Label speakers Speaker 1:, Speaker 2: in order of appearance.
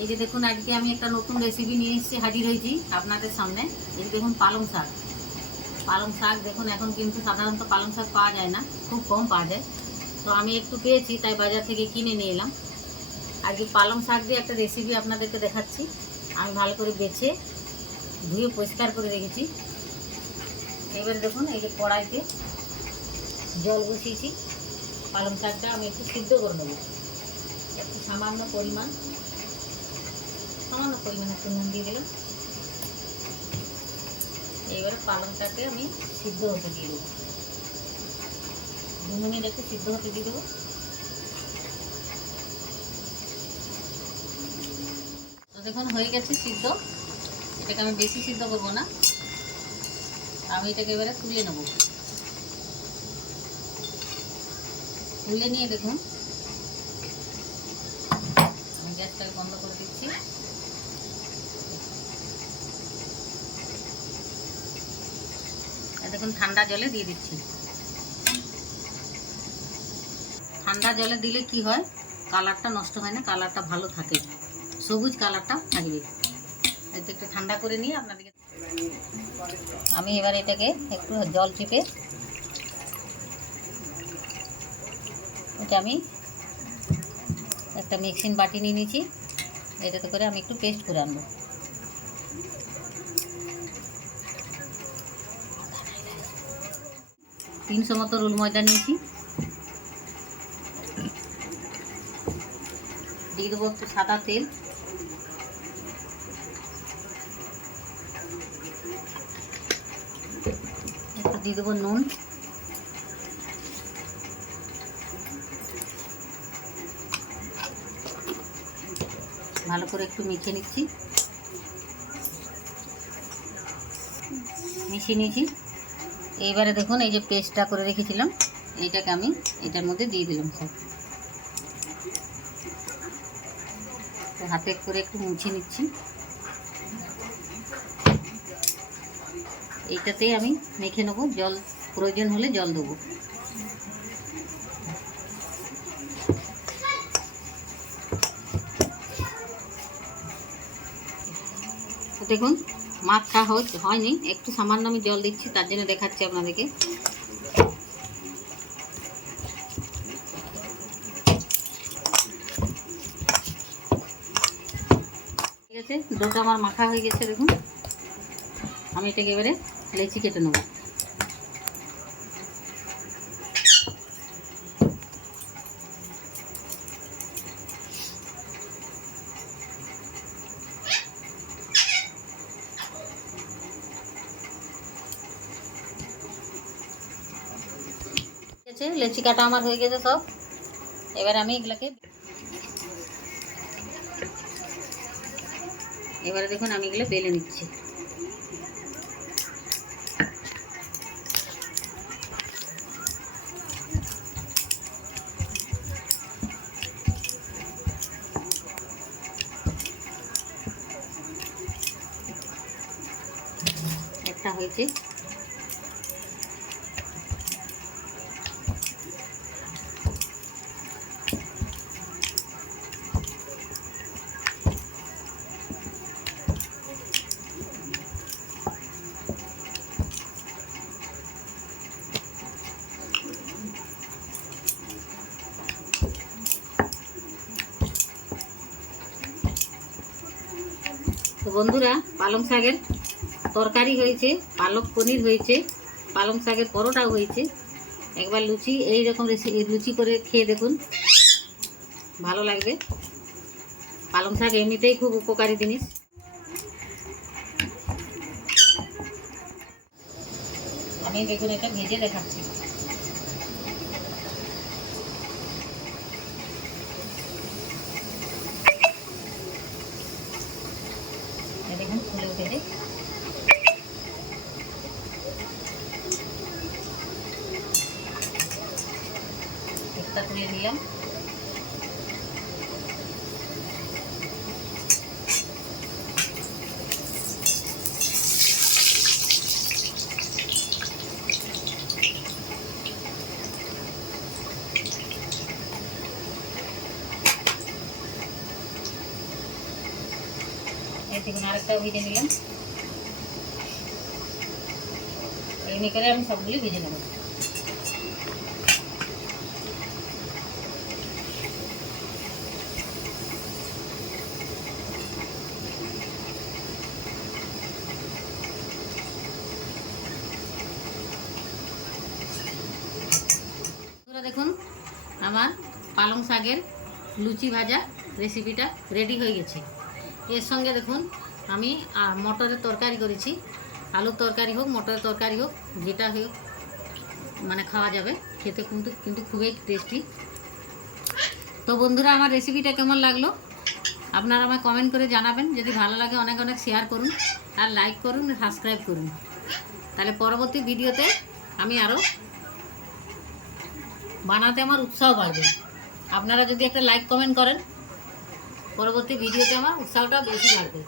Speaker 1: এই যে দেখুন, আজকে আমি একটা নতুন রেসিপি নিয়ে এসেছি, হাজির হয়েছি আপনাদের সামনে। এই দেখুন, পালং শাক। পালং শাক দেখুন, এখন কিন্তু সাধারণত পালং শাক পাওয়া যায় না, খুব কম পাওয়া যায়। তো আমি একটু পেয়েছি, তাই বাজার থেকে কিনে নিয়ে এলাম। আজকে পালং শাক দিয়ে একটা রেসিপি আপনাদেরকে দেখাচ্ছি। আমি ভালো করে বেছে, ধুয়ে পরিষ্কার করে রেখেছি। এবারে দেখুন, এই যে কড়াইতে জল বসিয়েছি। পালং শাকটা আমি একটু সিদ্ধ করে নেব। একটু সামান্য পরিমাণ পরিমাণে একটু নুন দিয়ে দিলাম। এইবারে পালং শাকে আমি সিদ্ধ হতে দিয়ে দেবো। দু মিনিট সিদ্ধ হতে দিয়ে দেবো। তো দেখুন, হয়ে গেছে সিদ্ধ। এটাকে আমি বেশি সিদ্ধ করব না। আমি এটাকে এবারে তুলে নেব। তুলে নিয়ে দেখুন। আমি গ্যাসটাকে বন্ধ করে দিচ্ছি। দেখুন ঠান্ডা জলে দিয়ে দিচ্ছি। ঠান্ডা জলে দিলে কি হয়? কালারটা নষ্ট হয় না, কালারটা ভালো থাকে। সবুজ কালারটা থাকবে। এতে একটু ঠান্ডা করে নিয়ে আপনাদেরকে আমি এবার এটাকে একটু জল চিপে এটা আমি একটা মিক্সিং বাটি নিয়ে নিয়েছি। এটাতে করে আমি একটু পেস্ট করে আনব। তিনশো মতো রোল ময়দা নিয়েছি। দিয়ে দেবো একটু সাদা তেল। একটু দিয়ে দেবো নুন। ভালো করে একটু মিশিয়ে নিচ্ছি। মিশিয়ে নিয়েছি। এইবারে দেখুন, এই যে পেস্টটা করে রেখেছিলাম, এইটাকে আমি এটার মধ্যে দিয়ে দিলাম সব হাতে করে একটু মুছে নিচ্ছি। এইটাতেই আমি মেখে নেব, জল, প্রয়োজন হলে জল দেবো। দেখুন মাখা হয়নি। একটু সামান্য আমি জল দিচ্ছি, তার জন্য দেখাচ্ছি আপনাদেরকে। ঠিক আছে আমার মাখা হয়ে গেছে, দেখুন। আমি এটাকে এবারে লেচি কেটে নেব। ঠিক লেচি কাটা আমার হয়ে গেছে সব। এবার আমি এগুলাকে এবারে দেখুন আমি এগুলো বেলে নিচ্ছি। একটা হয়েছে। বন্ধুরা, পালং শাকের তরকারি হয়েছে, পালক পনির হয়েছে, পালং শাকের পরোটাও হয়েছে। একবার লুচি, এই রকম রেসিপি লুচি করে খেয়ে দেখুন। ভালো লাগবে। পালং শাক এমনিতেই খুব উপকারী জিনিস। আমি দেখুন এটা ভেজে দেখাচ্ছি। இருக்குது இருக்கக்கூடிய நிலம் দেখুন আরেকটা ভেজে নিলাম এমনি করে আমি সবগুলি নেব দেখুন, আমার পালং শাকের লুচি ভাজা রেসিপিটা রেডি হয়ে গেছে। এর সঙ্গে দেখুন, আমি মটরের তরকারি করেছি। আলুর তরকারি হোক, মটরের তরকারি হোক, যেটা হোক মানে খাওয়া যাবে। খেতে কিন্তু কিন্তু খুবই টেস্টি তো বন্ধুরা, আমার রেসিপিটা কেমন লাগল? আপনারা আমায় কমেন্ট করে জানাবেন। যদি ভালো লাগে, অনেক অনেক শেয়ার করুন আর লাইক করুন সাবস্ক্রাইব করুন। তাহলে পরবর্তী ভিডিওতে আমি আরও বানাতে আমার উৎসাহ বাড়বে। আপনারা যদি একটা লাইক কমেন্ট করেন পরবর্তী ভিডিওতে আমার উৎসাহটা বেশি বাড়বে।